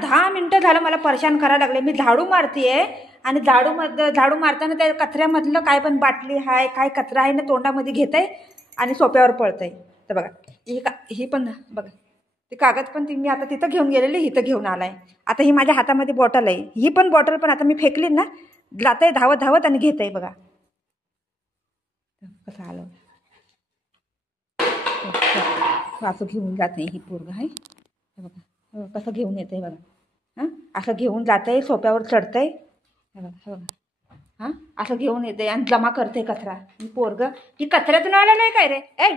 10 मिनिटं झालं मला परेशान करायला लागले. मी झाडू मारतीये आणि झाडू मारताना त्या कचऱ्यामधलं काय पण बाटली आहे, काय कचरा आहे ना तोंडामध्ये घेतंय आणि सोप्यावर पळतंय. तर बघा ही पण बघा, ती कागद पण ती मी आता तिथं घेऊन गेलेली, इथं घेऊन आलाय. आता ही माझ्या हातामध्ये बॉटल आहे, ही पण बॉटल पण आता मी फेकली ना, जातंय धावत धावत आणि घेतंय. बघा कसं आलं, असं घेऊन जात नाही ही पोरग आहे. बघा कसं घेऊन येतंय बघा. हां असं घेऊन जातंय, सोप्यावर चढतंय. बघा बघा, हां असं घेऊन येते आणि जमा करते कचरा. ही पोरग ही कचऱ्यातून आलं नाही काय रे? ए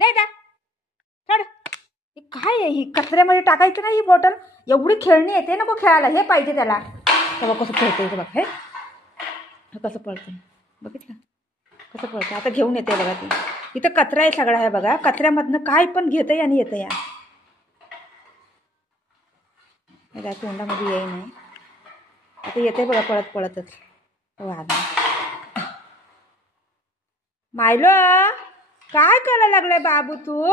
दे दा चढ. ही काय आहे, ही कचऱ्यामध्ये टाकायचं नाही ही बॉटल. एवढी खेळणी येते नको खेळायला, हे पाहिजे त्याला. बघा कसं पळतंय बघा, हे कसं पळतंय बघितलं कसं पळतं. आता घेऊन येते बघा ती. इथं कचरा आहे सगळा आहे बघा, कचऱ्यामधनं काय पण घेतंय आणि येतं या. काय तोंडामध्ये येई नाही. आता येते बघा पळत पळतच. मायलो काय करायला लागलाय बाबू तू?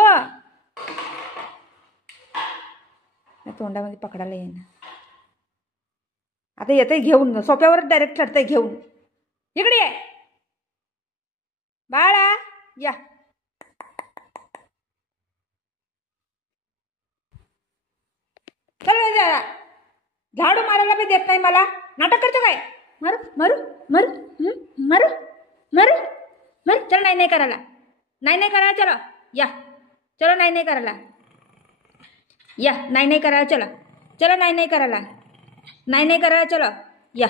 तोंडामध्ये पकडायला येईना. आता येतंय घेऊन, सोप्यावर डायरेक्ट चढतंय घेऊन. इकडे ये बाळा, या. चल जरा, झाडू मारायला बी देत नाही मला. नाटक करतो काय? मारू मारू मारू मारू मारू मारू. चल नाही करायला, नाही करायला. चलो या, चलो नाही करायला या. नाही करायला चलो, चलो नाही करायला, नाही करायला चलो या.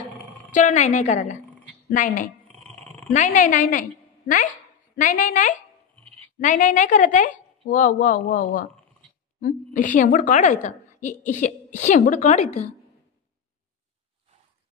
चलो नाही करायला, नाही नाही नाही नाही नाही नाही नाही नाही नाही नाही नाही करत आहे. व व व व शेंबूड काढ इथं, शेंबूड काढ इथं.